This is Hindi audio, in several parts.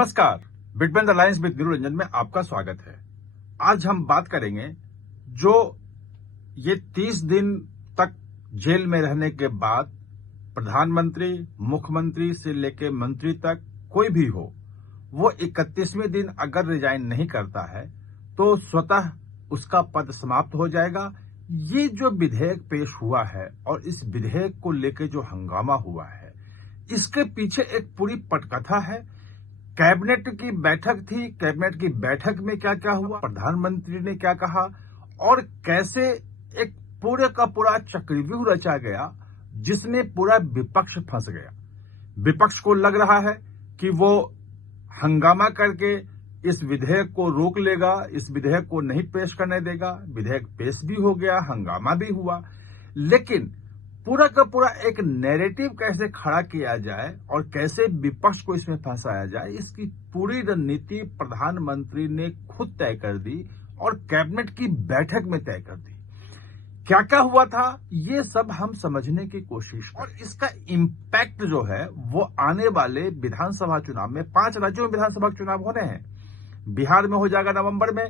नमस्कार, between the lines with Niranjan में आपका स्वागत है। आज हम बात करेंगे जो ये 30 दिन तक जेल में रहने के बाद प्रधानमंत्री, मुख्यमंत्री से लेकर मंत्री तक कोई भी हो, वो 31वें दिन अगर रिजाइन नहीं करता है तो स्वतः उसका पद समाप्त हो जाएगा। ये जो विधेयक पेश हुआ है और इस विधेयक को लेकर जो हंगामा हुआ है, इसके पीछे एक पूरी पटकथा है। कैबिनेट की बैठक थी, कैबिनेट की बैठक में क्या क्या हुआ, प्रधानमंत्री ने क्या कहा और कैसे एक पूरे का पूरा चक्रव्यूह रचा गया जिसमें पूरा विपक्ष फंस गया। विपक्ष को लग रहा है कि वो हंगामा करके इस विधेयक को रोक लेगा, इस विधेयक को नहीं पेश करने देगा। विधेयक पेश भी हो गया, हंगामा भी हुआ, लेकिन पूरा का पूरा एक नैरेटिव कैसे खड़ा किया जाए और कैसे विपक्ष को इसमें फंसाया जाए, इसकी पूरी रणनीति प्रधानमंत्री ने खुद तय कर दी और कैबिनेट की बैठक में तय कर दी। क्या क्या हुआ था ये सब हम समझने की कोशिश करें और इसका इम्पैक्ट जो है वो आने वाले विधानसभा चुनाव में 5 राज्यों में विधानसभा चुनाव होने हैं। बिहार में हो जाएगा नवंबर में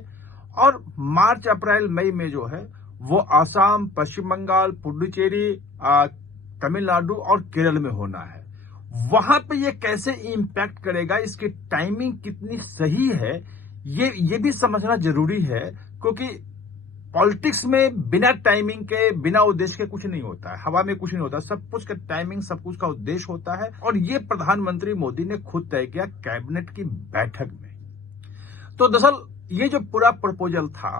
और मार्च, अप्रैल, मई में जो है वो आसाम, पश्चिम बंगाल, पुडुचेरी, तमिलनाडु और केरल में होना है। वहां पे ये कैसे इम्पैक्ट करेगा, इसकी टाइमिंग कितनी सही है, ये भी समझना जरूरी है, क्योंकि पॉलिटिक्स में बिना टाइमिंग के, बिना उद्देश्य के कुछ नहीं होता है। हवा में कुछ नहीं होता, सब कुछ का टाइमिंग, सब कुछ का उद्देश्य होता है और ये प्रधानमंत्री मोदी ने खुद तय किया कैबिनेट की बैठक में। तो दरअसल ये जो पूरा प्रपोजल था,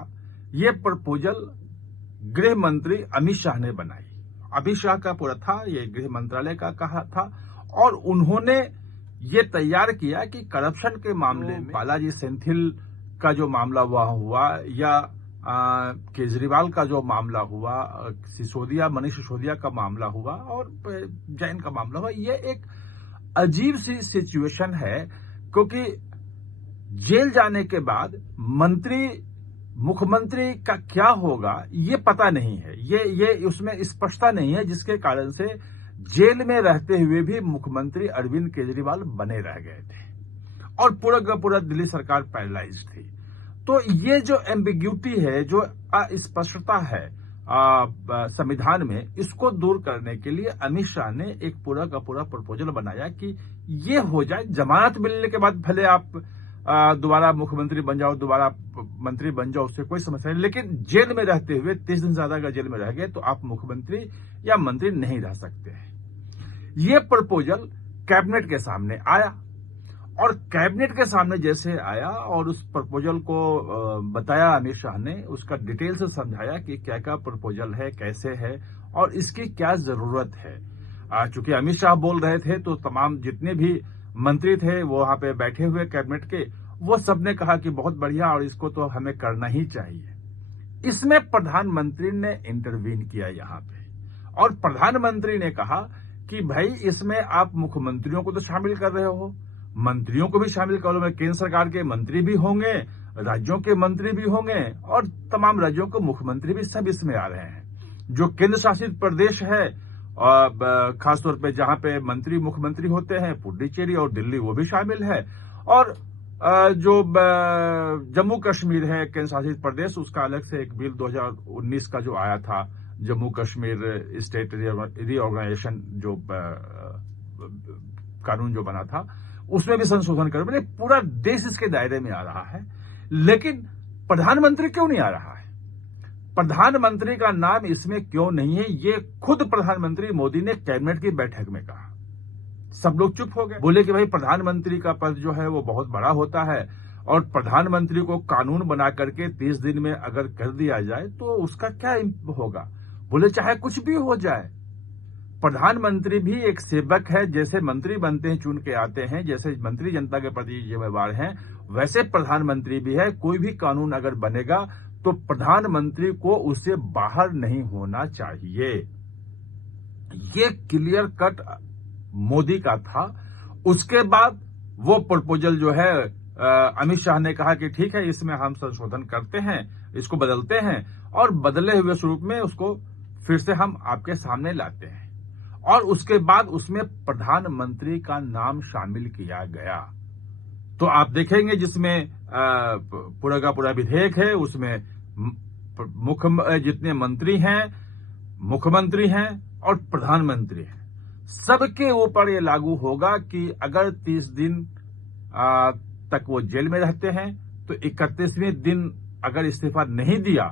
ये प्रपोजल गृह मंत्री अमित शाह ने बनाई। अमित शाह का पूरा था, ये गृह मंत्रालय का कहा था और उन्होंने ये तैयार किया कि करप्शन के मामले में बालाजी सेंथिल का जो मामला हुआ या केजरीवाल का जो मामला हुआ, मनीष सिसोदिया का मामला हुआ और जैन का मामला हुआ, ये एक अजीब सी सिचुएशन है, क्योंकि जेल जाने के बाद मंत्री, मुख्यमंत्री का क्या होगा ये पता नहीं है, ये उसमें स्पष्टता नहीं है, जिसके कारण से जेल में रहते हुए भी मुख्यमंत्री अरविंद केजरीवाल बने रह गए थे और पूरा का पूरा दिल्ली सरकार पैरालाइज थी। तो ये जो एम्बिग्यूटी है, जो अस्पष्टता है संविधान में, इसको दूर करने के लिए अमित शाह ने एक पूरा का पूरा प्रपोजल बनाया कि ये हो जाए, जमानत मिलने के बाद भले आप दोबारा मुख्यमंत्री बन जाओ, दोबारा मंत्री बन जाओ, उससे कोई समस्या नहीं, लेकिन जेल में रहते हुए 30 दिन ज्यादा अगर जेल में रह गए तो आप मुख्यमंत्री या मंत्री नहीं रह सकते हैं। ये प्रपोजल कैबिनेट के सामने आया और कैबिनेट के सामने जैसे आया और उस प्रपोजल को बताया अमित शाह ने, उसका डिटेल से समझाया कि क्या क्या प्रपोजल है, कैसे है और इसकी क्या जरूरत है। चूंकि अमित शाह बोल रहे थे तो तमाम जितने भी मंत्री थे वो वहां पे बैठे हुए कैबिनेट के, वो सबने कहा कि बहुत बढ़िया और इसको तो हमें करना ही चाहिए। इसमें प्रधानमंत्री ने इंटरवीन किया यहाँ पे और प्रधानमंत्री ने कहा कि भाई इसमें आप मुख्यमंत्रियों को तो शामिल कर रहे हो, मंत्रियों को भी शामिल करो, में केंद्र सरकार के मंत्री भी होंगे, राज्यों के मंत्री भी होंगे और तमाम राज्यों के मुख्यमंत्री भी सब इसमें आ रहे हैं। जो केंद्र शासित प्रदेश है खासतौर पे जहां पे मंत्री मुख्यमंत्री होते हैं, पुडुचेरी और दिल्ली, वो भी शामिल है और जो जम्मू कश्मीर है केंद्र शासित प्रदेश, उसका अलग से एक बिल 2019 का जो आया था, जम्मू कश्मीर स्टेट रीऑर्गेनाइजेशन जो कानून जो बना था, उसमें भी संशोधन कर, मैंने पूरा देश इसके दायरे में आ रहा है, लेकिन प्रधानमंत्री क्यों नहीं आ रहा है? प्रधानमंत्री का नाम इसमें क्यों नहीं है? ये खुद प्रधानमंत्री मोदी ने कैबिनेट की बैठक में कहा। सब लोग चुप हो गए, बोले कि भाई प्रधानमंत्री का पद जो है वो बहुत बड़ा होता है और प्रधानमंत्री को कानून बना करके 30 दिन में अगर कर दिया जाए तो उसका क्या होगा? बोले चाहे कुछ भी हो जाए, प्रधानमंत्री भी एक सेवक है, जैसे मंत्री बनते हैं, चुन के आते हैं, जैसे मंत्री जनता के प्रति जिम्मेवार हैं, वैसे प्रधानमंत्री भी है। कोई भी कानून अगर बनेगा तो प्रधानमंत्री को उससे बाहर नहीं होना चाहिए। ये क्लियर कट मोदी का था। उसके बाद वो प्रपोजल जो है अमित शाह ने कहा कि ठीक है, इसमें हम संशोधन करते हैं, इसको बदलते हैं और बदले हुए स्वरूप में उसको फिर से हम आपके सामने लाते हैं और उसके बाद उसमें प्रधानमंत्री का नाम शामिल किया गया। तो आप देखेंगे जिसमें पूरा का पूरा विधेयक है, उसमें जितने मंत्री हैं, मुख्यमंत्री हैं और प्रधानमंत्री हैं, सबके ऊपर ये लागू होगा कि अगर 30 दिन तक वो जेल में रहते हैं तो 31वें दिन अगर इस्तीफा नहीं दिया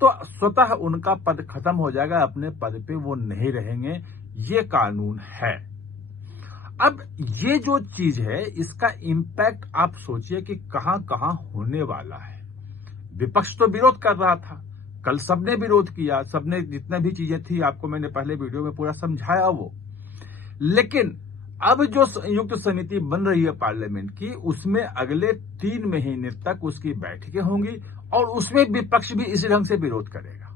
तो स्वतः उनका पद खत्म हो जाएगा, अपने पद पे वो नहीं रहेंगे। ये कानून है। अब ये जो चीज है, इसका इंपैक्ट आप सोचिए कि कहां कहां होने वाला है। विपक्ष तो विरोध कर रहा था, कल सबने विरोध किया, सबने जितना भी चीजें थी आपको मैंने पहले वीडियो में पूरा समझाया वो। लेकिन अब जो संयुक्त समिति बन रही है पार्लियामेंट की, उसमें अगले 3 महीने तक उसकी बैठकें होंगी और उसमें विपक्ष भी इसी ढंग से विरोध करेगा।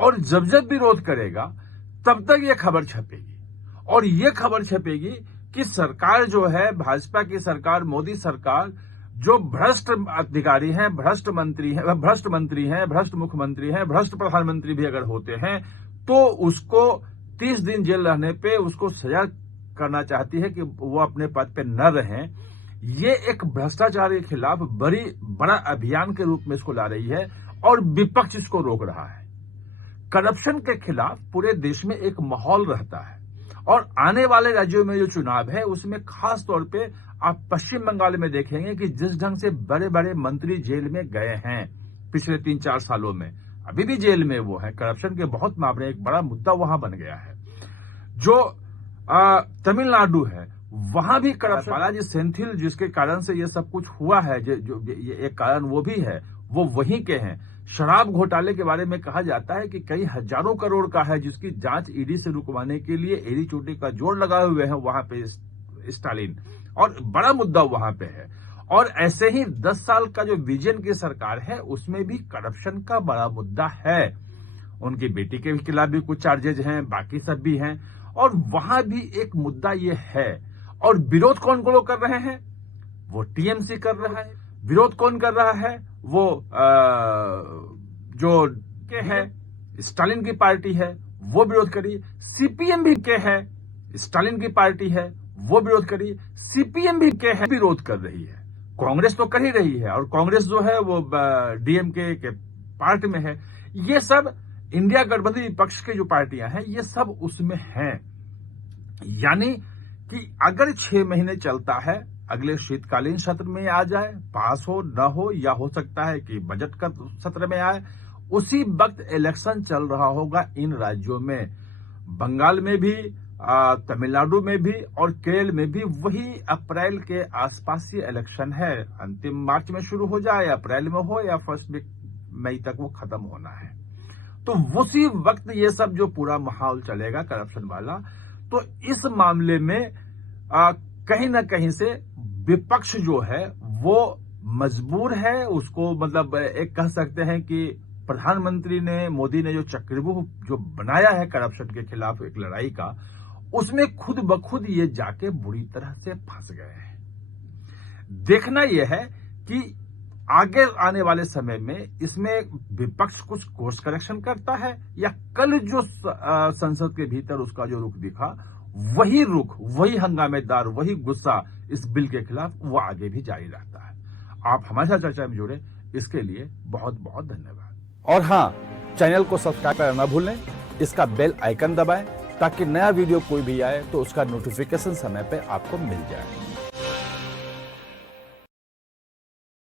और जब जब विरोध करेगा तब तक ये खबर छपेगी, और ये खबर छपेगी कि सरकार जो है, भाजपा की सरकार, मोदी सरकार, जो भ्रष्ट अधिकारी हैं, भ्रष्ट मंत्री हैं, भ्रष्ट मुख्यमंत्री हैं, भ्रष्ट प्रधानमंत्री भी अगर होते हैं तो उसको 30 दिन जेल रहने पे उसको सजा करना चाहती है कि वो अपने पद पे न रहें। ये एक भ्रष्टाचार के खिलाफ बड़ा अभियान के रूप में इसको ला रही है और विपक्ष इसको रोक रहा है। करप्शन के खिलाफ पूरे देश में एक माहौल रहता है और आने वाले राज्यों में जो चुनाव है उसमें खास तौर पे आप पश्चिम बंगाल में देखेंगे कि जिस ढंग से बड़े बड़े मंत्री जेल में गए हैं पिछले 3-4 सालों में, अभी भी जेल में वो है, करप्शन के बहुत मामले, एक बड़ा मुद्दा वहां बन गया है। जो तमिलनाडु है वहां भी करप्शन, बालाजी सेंथिल जिसके कारण से ये सब कुछ हुआ है, जो एक कारण वो भी है, वो वहीं के हैं। शराब घोटाले के बारे में कहा जाता है कि कई हजारों करोड़ का है, जिसकी जांच ईडी से रुकवाने के लिए एडी चोटी का जोर लगाए हुए हैं वहां पे स्टालिन, और बड़ा मुद्दा वहां पे है। और ऐसे ही 10 साल का जो विजन की सरकार है उसमें भी करप्शन का बड़ा मुद्दा है। उनकी बेटी के खिलाफ भी कुछ चार्जेज हैं, बाकी सब भी हैं, और वहां भी एक मुद्दा ये है। और विरोध कौन को लोग कर रहे हैं? वो टीएमसी कर रहा है। विरोध कौन कर रहा है? वो जो के है स्टालिन की पार्टी है वो विरोध करी। सीपीएम भी के है, स्टालिन की पार्टी है, वो विरोध करी। सीपीएम भी के है, विरोध कर रही है। कांग्रेस तो कर ही रही है, और कांग्रेस जो है वो डीएमके के पार्ट में है। ये सब इंडिया गठबंधन विपक्ष के जो पार्टियां हैं ये सब उसमें हैं। यानी कि अगर 6 महीने चलता है, अगले शीतकालीन सत्र में आ जाए, पास हो न हो, या हो सकता है कि बजट का सत्र में आए, उसी वक्त इलेक्शन चल रहा होगा इन राज्यों में। बंगाल में भी, तमिलनाडु में भी और केरल में भी वही अप्रैल के आसपास ये इलेक्शन है। अंतिम मार्च में शुरू हो जाए, अप्रैल में हो, या फर्स्ट मई तक वो खत्म होना है। तो उसी वक्त ये सब जो पूरा माहौल चलेगा करप्शन वाला, तो इस मामले में कहीं ना कहीं से विपक्ष जो है वो मजबूर है। उसको मतलब एक कह सकते हैं कि प्रधानमंत्री ने, मोदी ने जो चक्रव्यूह जो बनाया है करप्शन के खिलाफ एक लड़ाई का, उसमें खुद ब खुद ये जाके बुरी तरह से फंस गए हैं। देखना यह है कि आगे आने वाले समय में इसमें विपक्ष कुछ कोर्स करेक्शन करता है, या कल जो संसद के भीतर उसका जो रुख दिखा, वही रुख, वही हंगामेदार, वही गुस्सा इस बिल के खिलाफ वो आगे भी जारी रहता है। आप हमारे साथ चर्चा में जुड़े, इसके लिए बहुत बहुत धन्यवाद। और हाँ, चैनल को सब्सक्राइब करना न भूलें, इसका बेल आइकन दबाएं ताकि नया वीडियो कोई भी आए तो उसका नोटिफिकेशन समय पे आपको मिल जाए।